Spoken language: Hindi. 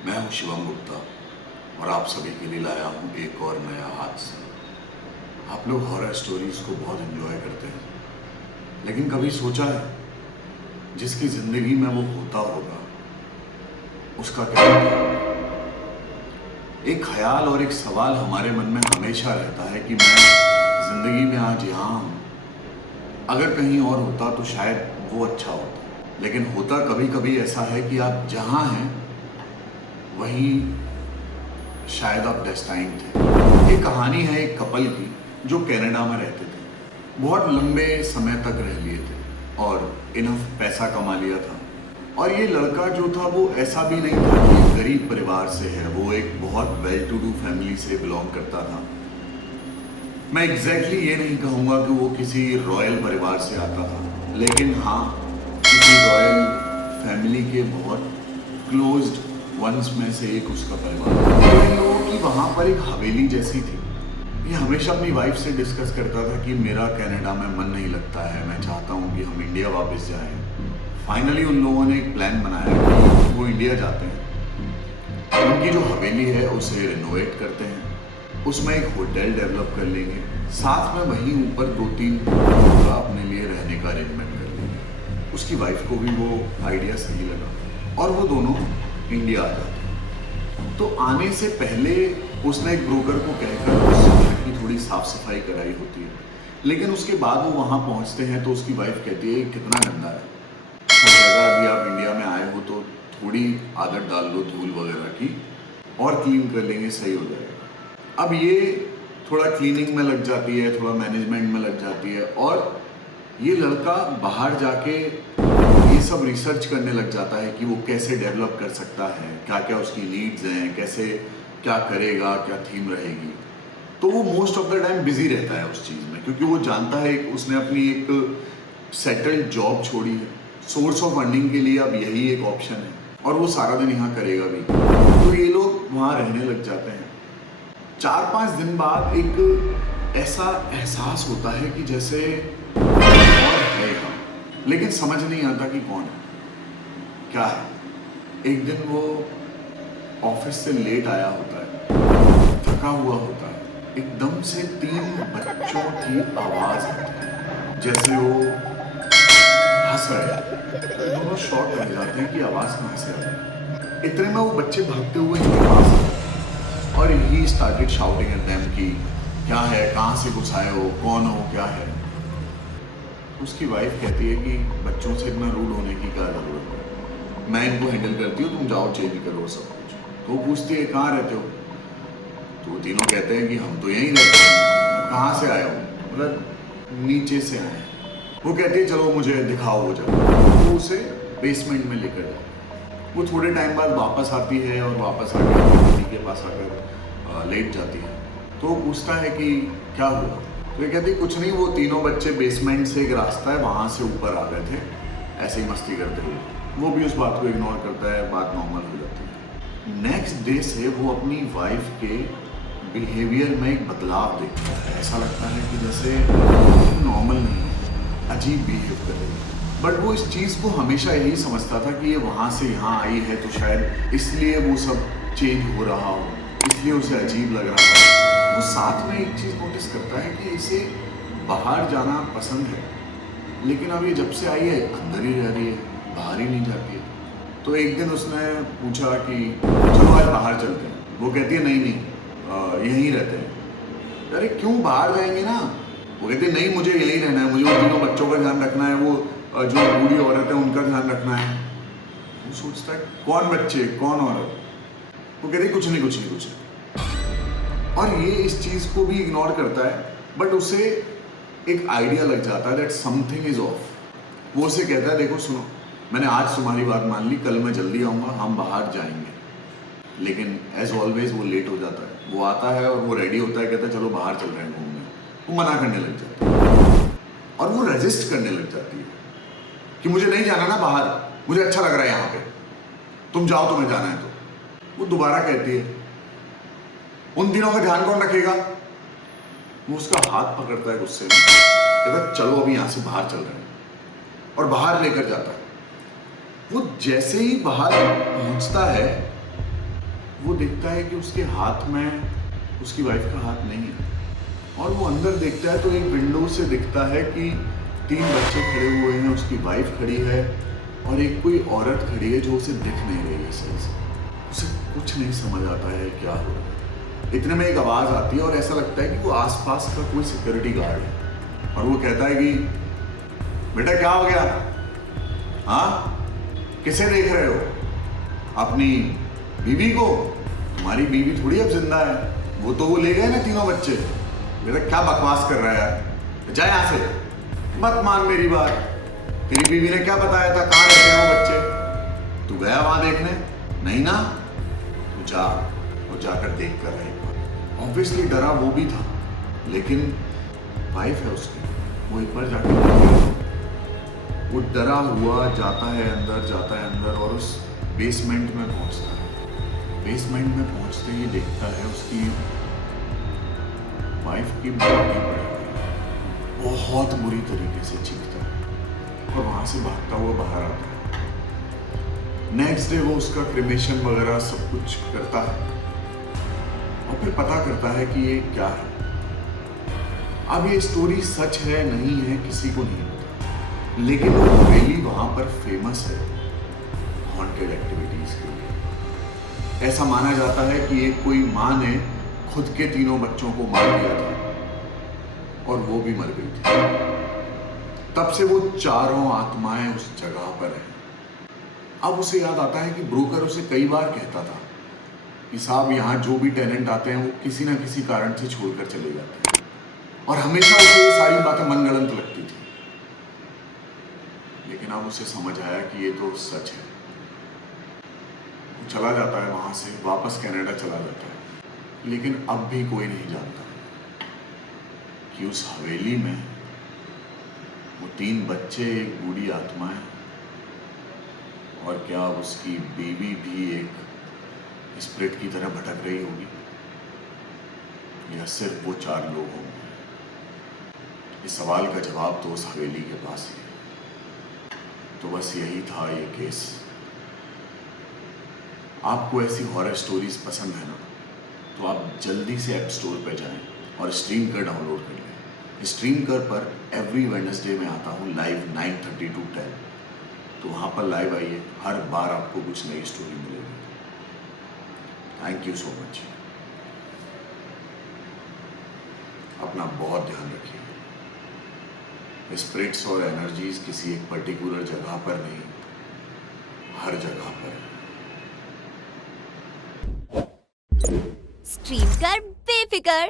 मैं हूं शिवम गुप्ता और आप सभी के लिए लाया हूं एक और नया हादसा। आप लोग हॉरर स्टोरीज को बहुत एंजॉय करते हैं, लेकिन कभी सोचा है जिसकी जिंदगी में वो होता होगा उसका क्या होगा? एक ख्याल और एक सवाल हमारे मन में हमेशा रहता है कि मैं जिंदगी में आज यहाँ हूँ, अगर कहीं और होता तो शायद वो अच्छा होता। लेकिन होता कभी कभी ऐसा है कि आप जहाँ हैं वहीं शायद आप डेस्टाइन थे। ये कहानी है एक कपल की जो कनाडा में रहते थे, बहुत लंबे समय तक रह लिए थे और इनफ पैसा कमा लिया था। और ये लड़का जो था वो ऐसा भी नहीं था कि गरीब परिवार से है, वो एक बहुत वेल टू डू फैमिली से बिलोंग करता था। मैं एग्जैक्टली ये नहीं कहूँगा कि वो किसी रॉयल परिवार से आता था, लेकिन हाँ किसी रॉयल फैमिली के बहुत क्लोज्ड वंस में से एक उसका परिवार। तो इन लोगों की वहाँ पर एक हवेली जैसी थी। ये हमेशा अपनी वाइफ से डिस्कस करता था कि मेरा कनाडा में मन नहीं लगता है, मैं चाहता हूँ कि हम इंडिया वापस जाएं। फाइनली उन लोगों ने एक प्लान बनाया कि वो इंडिया जाते हैं, उनकी जो हवेली है उसे रिनोवेट करते हैं, उसमें एक होटल डेवलप कर लेंगे, साथ में वहीं ऊपर 2-3 का अपने लिए रहने का अरेंजमेंट कर लेंगे। उसकी वाइफ को भी वो आइडिया सही लगा और वो दोनों इंडिया आ जाते। तो आने से पहले उसने एक ब्रोकर को कहकर उस घर की थोड़ी साफ सफाई कराई होती है, लेकिन उसके बाद वो वहाँ पहुँचते हैं तो उसकी वाइफ कहती है कितना गंदा है, तो जगह अभी आप इंडिया में आए हो तो थोड़ी आदत डाल लो धूल वगैरह की और क्लीन कर लेंगे, सही हो जाएगा। अब ये थोड़ा क्लीनिंग में लग जाती है, थोड़ा मैनेजमेंट में लग जाती है और ये लड़का बाहर जाके ये सब रिसर्च करने लग जाता है कि वो कैसे डेवलप कर सकता है, क्या क्या उसकी नीड्स हैं, कैसे क्या करेगा, क्या थीम रहेगी। तो वो most of the time busy रहता है उस चीज़ में, क्योंकि वो जानता है कि उसने अपनी एक सेटल्ड जॉब छोड़ी है, सोर्स ऑफ अर्निंग के लिए अब यही एक ऑप्शन है और वो सारा दिन यहाँ करेगा भी। तो ये लोग वहाँ रहने लग जाते हैं। 4-5 दिन बाद एक ऐसा एहसास होता है कि जैसे और है यहाँ, लेकिन समझ नहीं आता कि कौन है, क्या है। एक दिन वो ऑफिस से लेट आया होता है, थका हुआ होता है, एकदम से 3 बच्चों की आवाज आती है जैसे वो हंस रहे हैं। तो ये दोनों शॉक रह जाते हैं कि आवाज कहाँ से आ रही है। इतने में वो बच्चे भागते हुए इनके पास आए और he started shouting at them कि क्या है, कहाँ से घुस आए हो, कौन हो, क्या है। उसकी वाइफ कहती है कि बच्चों से इतना रूड होने की क्या जरूरत है, मैं इनको हैंडल करती हूँ, तुम जाओ चेंज करो सब कुछ। तो वो पूछती है कहाँ रहते हो, तो तीनों कहते हैं कि हम तो यहीं रहते हैं। कहाँ से आए हो, मतलब नीचे से आए। वो कहती है चलो मुझे दिखाओ वो जगह। वो उसे बेसमेंट में लेकर जाए। वो थोड़े टाइम बाद वापस आती है और वापस आकर पति के पास आकर लेट जाती है। तो वो पूछता है कि क्या हुआ, तो ये कहती कुछ नहीं, वो तीनों बच्चे बेसमेंट से एक रास्ता है वहाँ से ऊपर आ गए थे ऐसे ही मस्ती करते हुए। वो भी उस बात को इग्नोर करता है, बात नॉर्मल हो जाती है। नेक्स्ट डे से वो अपनी वाइफ के बिहेवियर में एक बदलाव देखता है। ऐसा लगता है कि जैसे नॉर्मल नहीं है, अजीब बिहेव कर रही है। बट वो इस चीज़ को हमेशा यही समझता था कि ये वहाँ से यहाँ आई है तो शायद इसलिए वो सब चेंज हो रहा हो, इसलिए उसे अजीब लग रहा है। वो साथ में एक चीज़ नोटिस करता है कि इसे बाहर जाना पसंद है, लेकिन अब ये जब से आई है अंदर ही रह रही है, बाहर ही नहीं जाती है। तो एक दिन उसने पूछा कि चलो आज बाहर चलते हैं। वो कहती है नहीं नहीं यहीं रहते हैं। अरे क्यों, बाहर जाएंगे ना। वो कहती है नहीं मुझे यहीं रहना है, मुझे उन तीनों बच्चों का ध्यान रखना है, वो जो बूढ़ी औरत है उनका ध्यान रखना है। वो सोचता है कौन बच्चे कौन औरत। वो कहती है कुछ नहीं कुछ नहीं कुछ नहीं। और ये इस चीज़ को भी इग्नोर करता है, बट उसे एक आइडिया लग जाता है दैट समथिंग इज ऑफ। वो उसे कहता है देखो सुनो, मैंने आज तुम्हारी बात मान ली, कल मैं जल्दी आऊँगा, हम बाहर जाएंगे। लेकिन एज ऑलवेज वो लेट हो जाता है। वो आता है और वो रेडी होता है, कहता है चलो बाहर चल रहे हैं घूमने। वो मना करने लग जाता है और वो रेजिस्ट करने लग जाती है कि मुझे नहीं जाना ना बाहर, मुझे अच्छा लग रहा है यहाँ पे, तुम जाओ तुम्हें जाना है तो। वो दोबारा कहती है उन दिनों का ध्यान कौन रखेगा। वो उसका हाथ पकड़ता है गुस्से में, कहता चलो अभी यहाँ से बाहर चल रहे हैं और बाहर लेकर जाता है। वो जैसे ही बाहर पहुंचता है वो देखता है कि उसके हाथ में उसकी वाइफ का हाथ नहीं है, और वो अंदर देखता है तो एक विंडो से दिखता है कि 3 बच्चे खड़े हुए हैं, उसकी वाइफ खड़ी है और एक कोई औरत खड़ी है जो उसे दिख नहीं रही है सही से। उसे कुछ नहीं समझ आता है क्या हो रहा है। इतने में एक आवाज़ आती है और ऐसा लगता है कि वो आसपास का कोई सिक्योरिटी गार्ड है, और वो कहता है कि बेटा क्या हो गया, हाँ किसे देख रहे हो? अपनी बीवी को? तुम्हारी बीवी थोड़ी अब जिंदा है, वो ले गए ना तीनों बच्चे। बेटा क्या बकवास कर रहा है यार, जा यहाँ से, मत मान मेरी बात। तेरी बीवी ने क्या बताया था कहाँ रहते हैं वो बच्चे? तू गया वहां देखने? नहीं ना, तू जा और जाकर देख कर रहे। ऑब्वियसली डरा वो भी था, लेकिन वाइफ है उसकी, वो एक बार जाकर वो डरा हुआ जाता है अंदर और उस बेसमेंट में पहुंचता है। बेसमेंट में पहुंचते ही देखता है उसकी वाइफ की बॉडी पड़ी हुई है, बहुत बुरी तरीके से चीखता है और वहां से भागता हुआ बाहर आता है। नेक्स्ट डे वो उसका क्रिमेशन वगैरह सब कुछ करता है और फिर पता करता है कि ये क्या है। अब ये स्टोरी सच है नहीं है किसी को नहीं पता, लेकिन वो हवेली वहां पर फेमस है हॉन्टेड एक्टिविटीज के लिए। ऐसा माना जाता है कि एक कोई माँ ने खुद के तीनों बच्चों को मार दिया था और वो भी मर गई थी। तब से वो चारों आत्माएं उस जगह पर हैं। अब उसे याद आता है कि ब्रोकर उसे कई बार कहता था कि साहब यहाँ जो भी टेनेंट आते हैं वो किसी ना किसी कारण से छोड़कर चले जाते हैं, और हमेशा उसे ये सारी बातें मनगढ़ंत लगती थी। लेकिन अब उसे समझ आया कि ये तो सच है। वो चला जाता है वहां से, वापस कनाडा चला जाता है, लेकिन अब भी कोई नहीं जानता कि उस हवेली में वो 3 बच्चे, एक बूढ़ी आत्मा है, और क्या उसकी बीवी भी एक स्पिरिट की तरह भटक रही होगी, या सिर्फ वो 4 लोग होंगे। इस सवाल का जवाब तो उस हवेली के पास ही है। तो बस यही था ये केस। आपको ऐसी हॉरर स्टोरीज पसंद है ना, तो आप जल्दी से ऐप स्टोर पर जाएं और स्ट्रीम कर डाउनलोड कर लें। स्ट्रीम कर पर एवरी वेडनेसडे में आता हूँ लाइव 9:30 to 10, तो वहाँ पर लाइव आइए, हर बार आपको कुछ नई स्टोरी मिलेगी। Thank you so much. अपना बहुत ध्यान रखिए। स्पिरिट्स और एनर्जीज किसी एक पर्टिकुलर जगह पर नहीं, हर जगह पर है। स्ट्रीम कर बेफिकर।